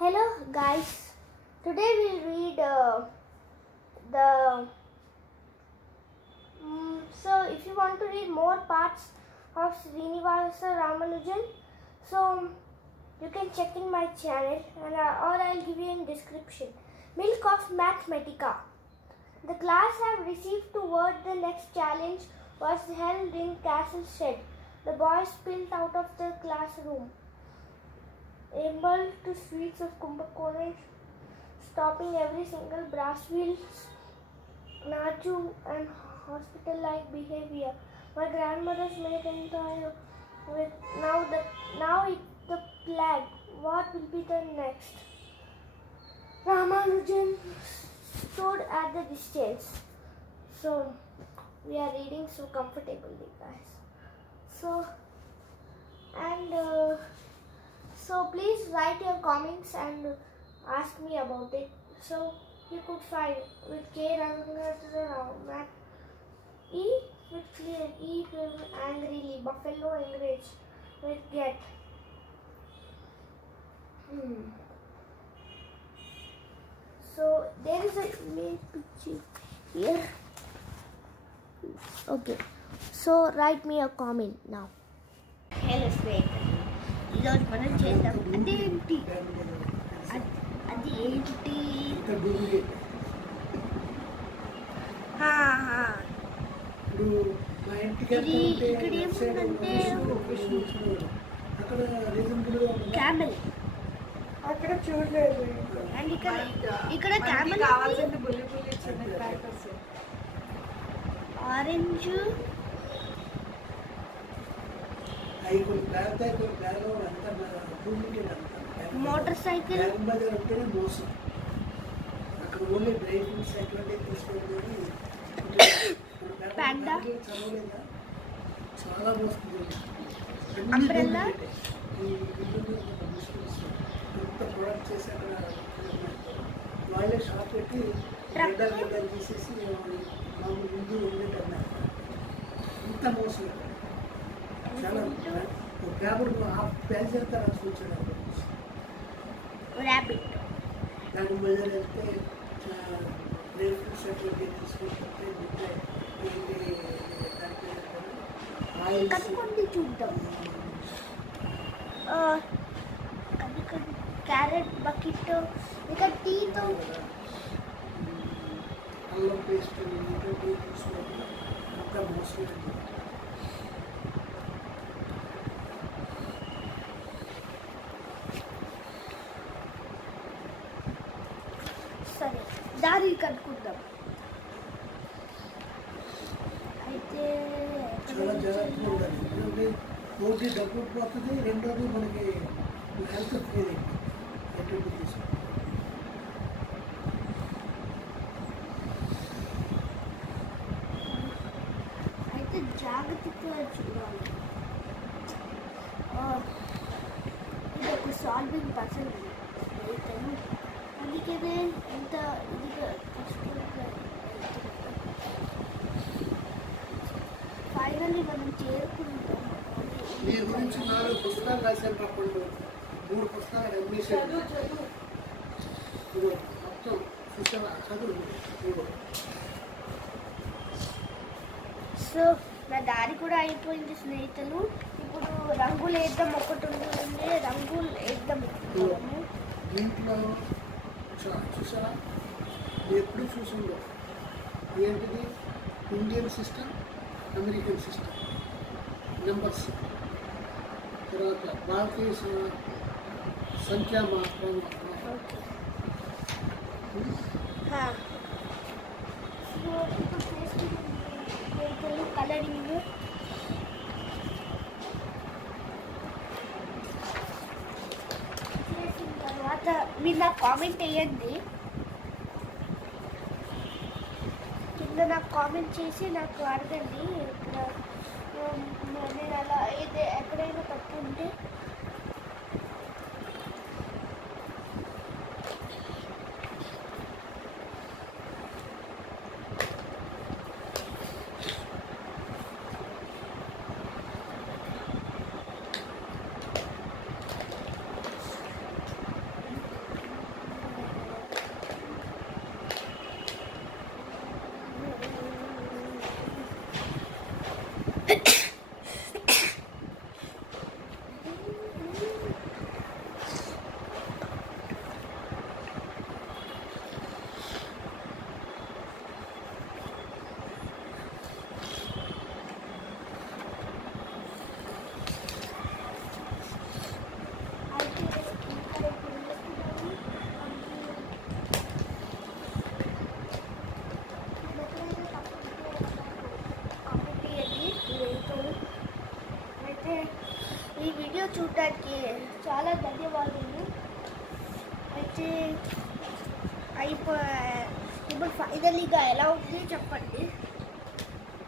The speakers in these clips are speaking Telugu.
Hello guys, today we'll read the so if you want to read more parts of Srinivasa Ramanujan, so you can check in my channel and or I'll give you in description. Milk of Mathematica. The class have received to word the next challenge was held in Castle Shed. The boys spilled out of the classroom, able to streets of Kumbakonam, stopping every single brass wheels, Naju and hospital-like behavior. My grandmother's made entire with now it's the plague. What will be the next? Ramanujan stood at the distance. So we are reading so comfortably, guys. So please write your comments and ask me about it. So you could find with K Rangaram, E with clear, E with angrily, buffalo enraged with get. So there is a image picture here. Okay. So write me a comment now. Hello స్నేహితులు, ఈరోజు మనం చేద్దాం అదేంటి అది ఏంటి ఇక్కడ ఏముందంటే క్యామెల్ అక్కడ చూడలేదు. అండ్ ఇక్కడ క్యామెల్ కావాల్సింది బుల్లి బుల్లి చిన్న crackers, orange motor cycle panda umbrella వాళ్ళే షాప్ పెట్టి తీసేసి ముందు ఉండేటన్నారు. ఇంత మోసం చాలా పేపర్ హాఫ్ పేజ్ అంతా రాసి వచ్చాడు. దాని మీద వెళ్తే బ్రేక్ సెట్ తీసుకుంటే చూద్దాం. క్యారెట్ బకెట్, ఇంకా టీతో అల్లం పేస్ట్ అంతా మోసం. సరే దారి కనుక్కుందాం. అయితే చాలా జాగ్రత్తగా ఉండాలి. ఎందుకంటే ఒకటి డబ్బు పోతుంది, రెండోది మనకి హెల్త్ ఫీలింగ్ ఎటువంటి తీసుకుంటాం. అయితే జాగ్రత్తగా చూడాలి. ఇది ఒక సాల్వింగ్ పర్సన్ అవుతాను, అందుకనే ఎంత ఇదిగా ఫైనల్లీ మనం చేరుకుంటాం. మీ గురించి 4 పుస్తకాలు రాశాను. అప్పుడు 3 పుస్తకాలు అడ్మిషన్ మొత్తం చూసావా? చదువు. సో నా దారి కూడా అయిపోయింది స్నేహితులు. ఇప్పుడు రంగులు వేద్దాం. ఒకటి ఉంటుంది, రంగులు వేద్దాం. దీంట్లో చూసారా? ఎప్పుడు చూసిందో ఏంటిది? Indian system, American system, numbers, తర్వాత భారతీయ సంఖ్యా మాత్రం, కలరింగ్ చేసిన తర్వాత మీరు నాకు కామెంట్ వేయండి. కింద నాకు కామెంట్ చేసి నాకు అడగండి. నేను అలా ఏదే ఎక్కడైనా తప్పు ఉంటే ఈ వీడియో చూడడానికి చాలా ధన్యవాదాలు. అయితే ఇప్పుడు ఫైనలీగా ఎలా ఉంది చెప్పండి.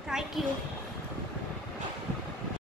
Thank you.